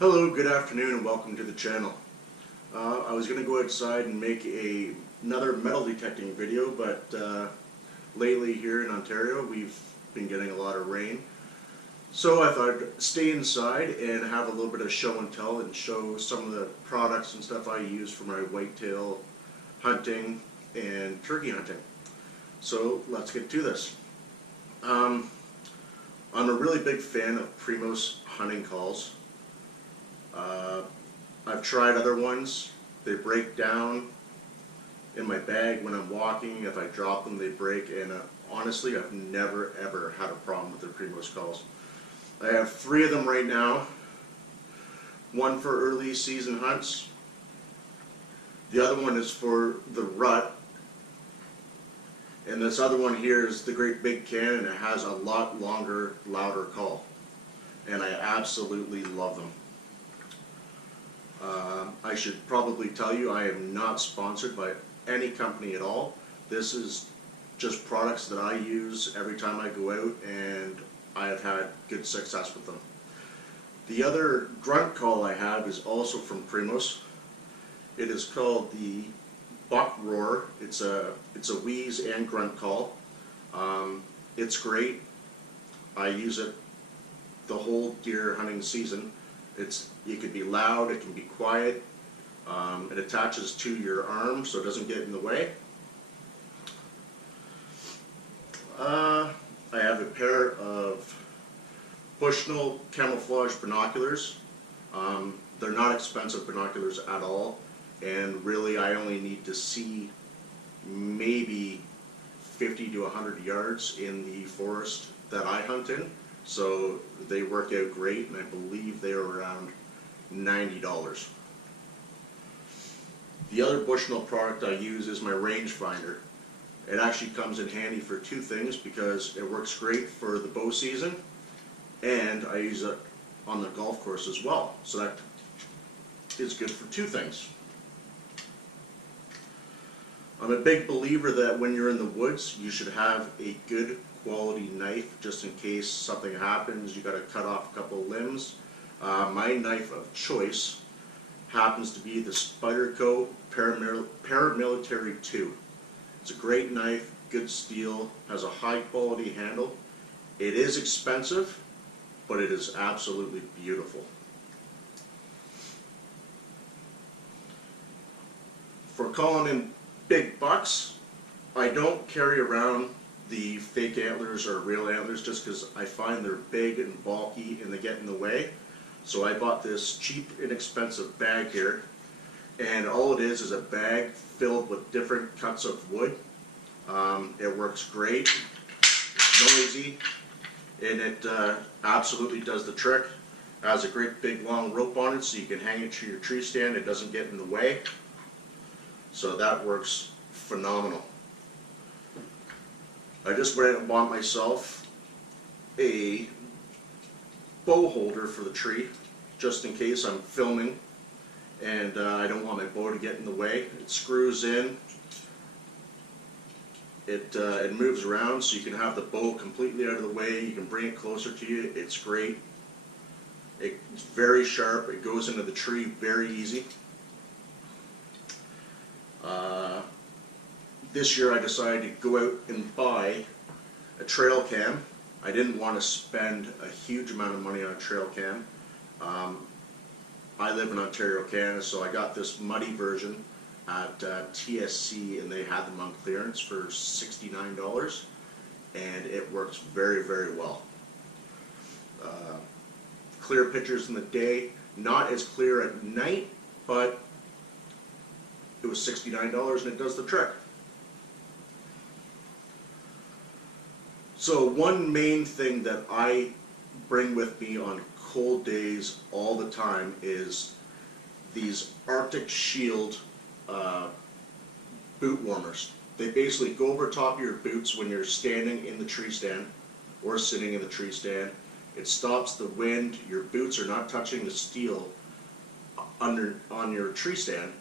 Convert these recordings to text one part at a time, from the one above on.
Hello, good afternoon, and welcome to the channel. I was going to go outside and make another metal detecting video, but lately here in Ontario we've been getting a lot of rain. So I thought I'd stay inside and have a little bit of show and tell and show some of the products and stuff I use for my whitetail hunting and turkey hunting. So let's get to this. I'm a really big fan of Primos hunting calls. I've tried other ones. They break down in my bag when I'm walking. If I drop them, they break, and honestly, I've never ever had a problem with their Primos calls. I have 3 of them right now. One for early season hunts. The other one is for the rut. And this other one here is the Great Big Can, and it has a lot longer, louder call. And I absolutely love them. I should probably tell you I am not sponsored by any company at all. This is just products that I use every time I go out, and I have had good success with them. The other grunt call I have is also from Primos. It is called the Buck Roar. It's a wheeze and grunt call. It's great. I use it the whole deer hunting season. It can be loud, it can be quiet. It attaches to your arm so it doesn't get in the way. I have a pair of Bushnell camouflage binoculars. They're not expensive binoculars at all, and really I only need to see maybe 50 to 100 yards in the forest that I hunt in. So they work out great, and I believe they are around $90. The other Bushnell product I use is my rangefinder. It actually comes in handy for 2 things, because it works great for the bow season, and I use it on the golf course as well. So that is good for 2 things. I'm a big believer that when you're in the woods, you should have a good quality knife, just in case something happens, you got to cut off a couple of limbs. My knife of choice happens to be the Spyderco Paramilitary 2. It's a great knife, good steel, has a high quality handle. It is expensive, but it is absolutely beautiful. For calling in big bucks, I don't carry around the fake antlers or real antlers, just because I find they're big and bulky and they get in the way. So I bought this cheap, inexpensive bag here, and all it is a bag filled with different cuts of wood. It works great, it's noisy, and it absolutely does the trick. It has a great big long rope on it so you can hang it to your tree stand. It doesn't get in the way. So that works phenomenal. I just went out and bought myself a bow holder for the tree, just in case I'm filming and I don't want my bow to get in the way. It screws in, it moves around so you can have the bow completely out of the way. You can bring it closer to you. It's great. It's very sharp. It goes into the tree very easy. This year I decided to go out and buy a trail cam. I didn't want to spend a huge amount of money on a trail cam. I live in Ontario, Canada, so I got this muddy version at TSC, and they had them on clearance for $69, and it works very, very well. Clear pictures in the day, not as clear at night, but it was $69 and it does the trick. So one main thing that I bring with me on cold days all the time is these Arctic Shield boot warmers. They basically go over top of your boots when you're standing in the tree stand or sitting in the tree stand. It stops the wind. Your boots are not touching the steel on your tree stand,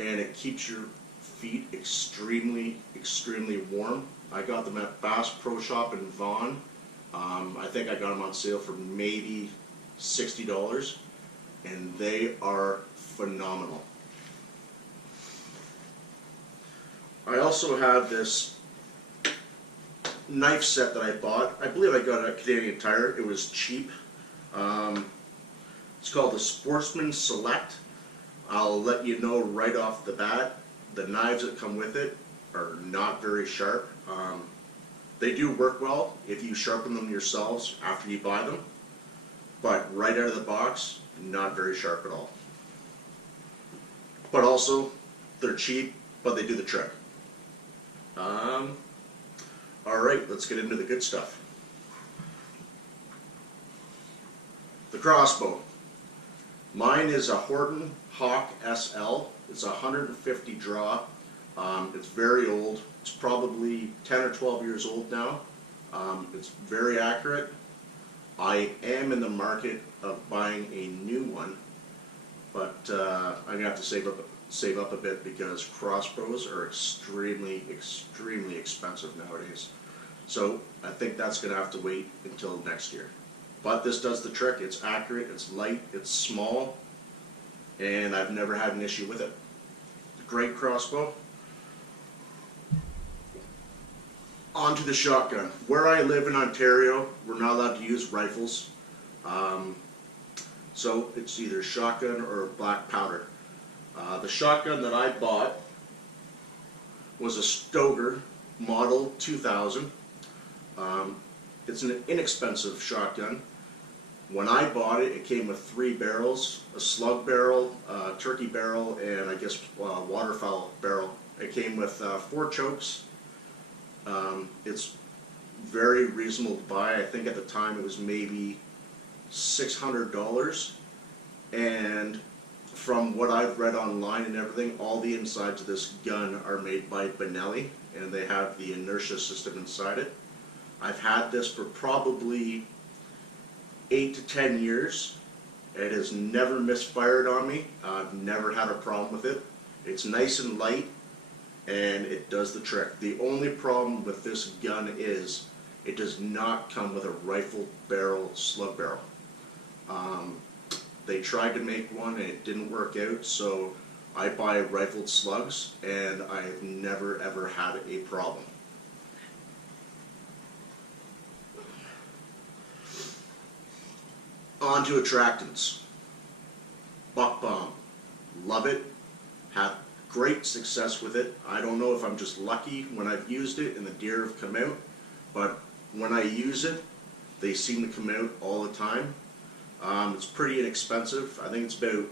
and it keeps your feet extremely, extremely warm. I got them at Bass Pro Shop in Vaughan. I think I got them on sale for maybe $60. and they are phenomenal. I also have this knife set that I bought. I believe I got it at Canadian Tire. It was cheap. It's called the Sportsman Select. I'll let you know right off the bat, the knives that come with it are not very sharp. They do work well if you sharpen them yourselves after you buy them, but right out of the box, not very sharp at all. But also, they're cheap, but they do the trick. Alright, let's get into the good stuff. The crossbow. Mine is a Horton Hawk SL. It's 150 draw. It's very old. It's probably 10 or 12 years old now. It's very accurate. I am in the market of buying a new one, but I'm gonna have to save up a bit because crossbows are extremely expensive nowadays. So I think that's gonna have to wait until next year. But this does the trick. It's accurate, it's light, it's small, and I've never had an issue with it. Great crossbow. On to the shotgun. Where I live in Ontario, we're not allowed to use rifles. So it's either shotgun or black powder. The shotgun that I bought was a Stoeger Model 2000. It's an inexpensive shotgun. When I bought it, it came with 3 barrels, a slug barrel, a turkey barrel, and I guess waterfowl barrel. It came with 4 chokes. It's very reasonable to buy. I think at the time it was maybe $600. And from what I've read online and everything, all the insides of this gun are made by Benelli, and they have the inertia system inside it. I've had this for probably 8 to 10 years. It has never misfired on me. I've never had a problem with it. It's nice and light, and it does the trick. The only problem with this gun is it does not come with a rifled barrel slug barrel. They tried to make one and it didn't work out, so I buy rifled slugs, and I've never ever had a problem. On to attractants. Buck Bomb. Love it. Have great success with it. I don't know if I'm just lucky when I've used it and the deer have come out, but when I use it, they seem to come out all the time. It's pretty inexpensive. I think it's about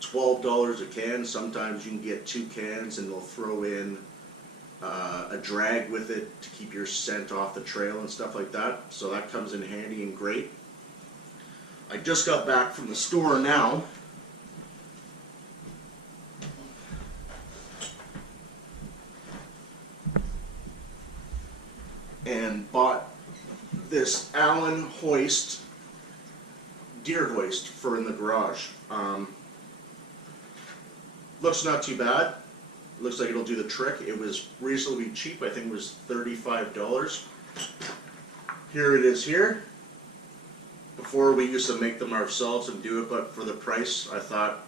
$12 a can. Sometimes you can get 2 cans and they'll throw in a drag with it to keep your scent off the trail and stuff like that. So that comes in handy and great. I just got back from the store now. And bought this Allen hoist, deer hoist for in the garage. Looks not too bad. Looks like it'll do the trick. It was reasonably cheap. I think it was $35. Here it is here. Before we used to make them ourselves and do it, but for the price, I thought,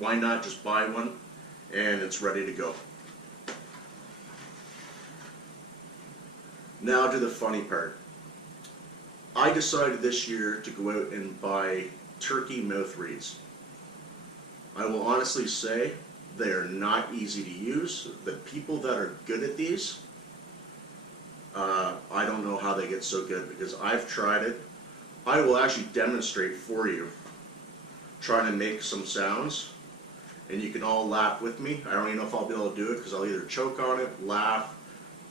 why not just buy one? And it's ready to go. Now to the funny part. I decided this year to go out and buy turkey mouth reeds. I will honestly say they are not easy to use. The people that are good at these, I don't know how they get so good, because I've tried it. I will actually demonstrate for you, trying to make some sounds, and you can all laugh with me. I don't even know if I'll be able to do it because I'll either choke on it, laugh,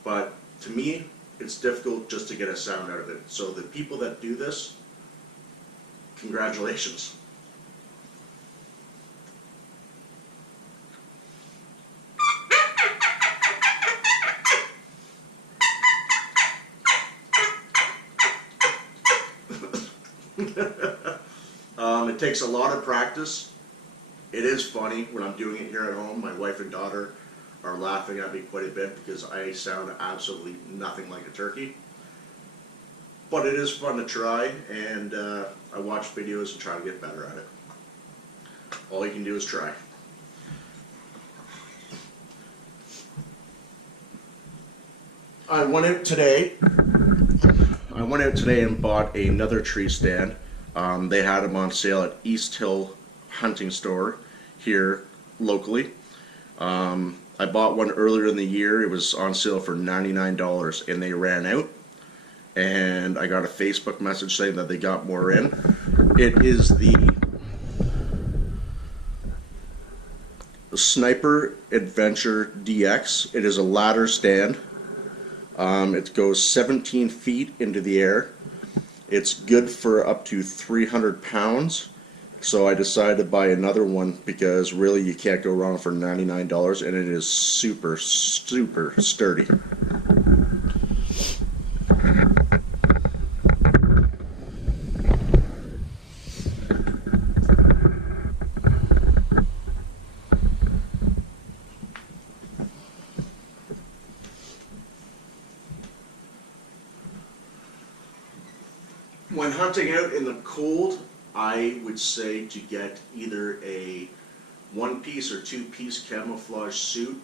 but to me, it's difficult just to get a sound out of it. So the people that do this, congratulations. It takes a lot of practice. It is funny when I'm doing it here at home. My wife and daughter are laughing at me quite a bit because I sound absolutely nothing like a turkey. But it is fun to try, and I watch videos and try to get better at it. All you can do is try. I went out today and bought another tree stand. They had them on sale at East Hill Hunting Store here locally. I bought one earlier in the year. It was on sale for $99 and they ran out. And I got a Facebook message saying that they got more in. It is the Sniper Adventure DX. It is a ladder stand. It goes 17 feet into the air. It's good for up to 300 pounds. So I decided to buy another one because really you can't go wrong for $99 and it is super, super sturdy. When hunting out in the cold, I would say to get either a one-piece or two-piece camouflage suit.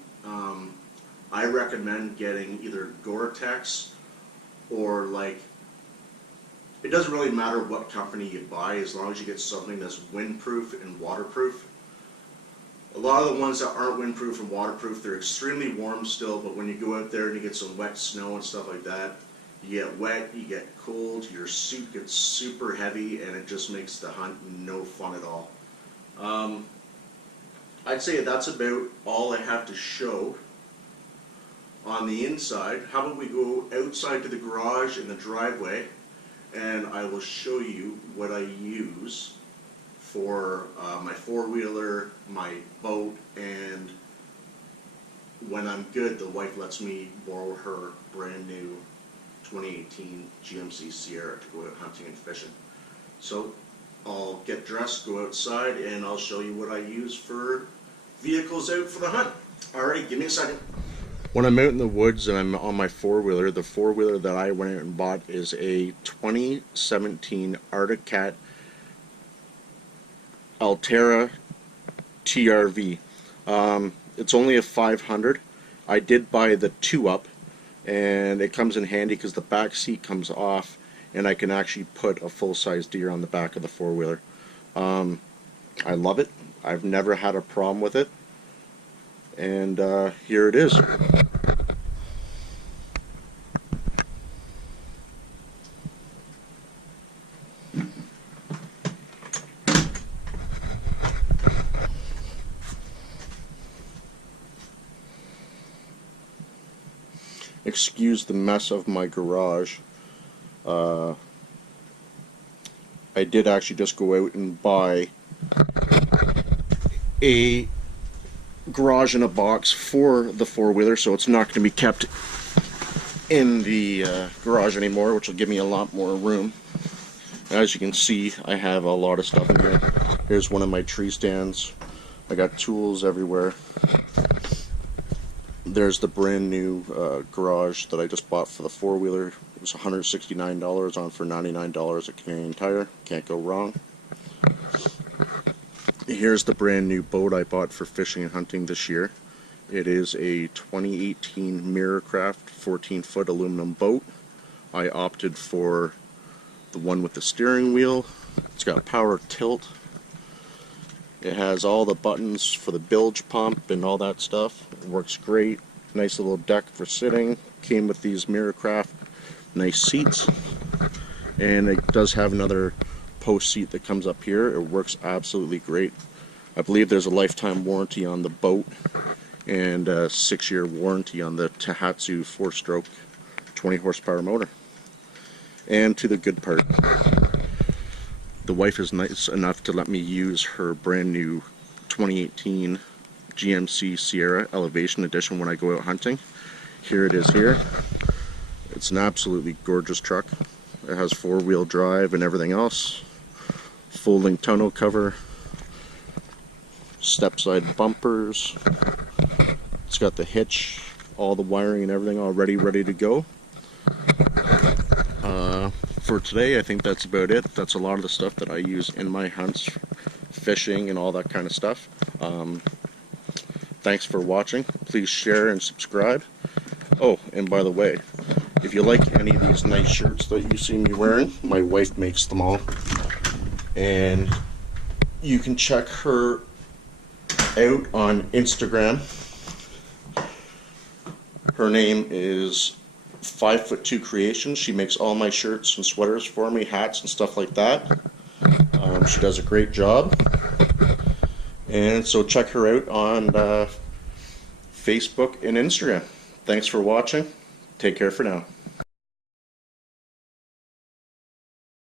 I recommend getting either Gore-Tex or it doesn't really matter what company you buy as long as you get something that's windproof and waterproof. A lot of the ones that aren't windproof and waterproof, they're extremely warm still, but when you go out there and you get some wet snow and stuff like that, you get wet, you get cold, your suit gets super heavy, and it just makes the hunt no fun at all. I'd say that's about all I have to show on the inside. How about we go outside to the garage in the driveway, and I will show you what I use for my four-wheeler, my boat, and when I'm good, the wife lets me borrow her brand new 2018 GMC Sierra to go out hunting and fishing. So I'll get dressed, go outside, and I'll show you what I use for vehicles out for the hunt. Alrighty, give me a second. When I'm out in the woods and I'm on my four-wheeler, the four-wheeler that I went out and bought is a 2017 Arctic Cat Altera TRV. It's only a 500. I did buy the 2-up, and it comes in handy because the back seat comes off and I can actually put a full-size deer on the back of the four-wheeler. I love it. I've never had a problem with it, and here it is. Excuse the mess of my garage. I did actually just go out and buy a garage in a box for the four-wheeler, so it's not going to be kept in the garage anymore, which will give me a lot more room. As you can see, I have a lot of stuff in here. Here's one of my tree stands. I got tools everywhere. There's the brand new garage that I just bought for the four-wheeler. It was $169 on for $99 at Canadian Tire. Can't go wrong. Here's the brand new boat I bought for fishing and hunting this year. It is a 2018 Miracraft 14-foot aluminum boat. I opted for the one with the steering wheel. It's got power tilt. It has all the buttons for the bilge pump and all that stuff. It works great. Nice little deck for sitting. Came with these Miracraft nice seats. And it does have another post seat that comes up here. It works absolutely great. I believe there's a lifetime warranty on the boat and a 6-year warranty on the Tohatsu 4-stroke 20 horsepower motor. And to the good part. The wife is nice enough to let me use her brand new 2018 GMC Sierra Elevation Edition when I go out hunting. Here it is here. It's an absolutely gorgeous truck. It has 4-wheel drive and everything else. Folding tonneau cover. Step side bumpers. It's got the hitch, all the wiring and everything all ready to go. For today, I think that's about it. That's a lot of the stuff that I use in my hunts fishing and all that kind of stuff. Thanks for watching. Please share and subscribe. Oh, and by the way, if you like any of these nice shirts that you see me wearing, my wife makes them all. And you can check her out on Instagram. Her name is 5'2" Creations. She makes all my shirts and sweaters for me, hats and stuff like that. She does a great job. And so check her out on Facebook and Instagram. Thanks for watching. Take care for now.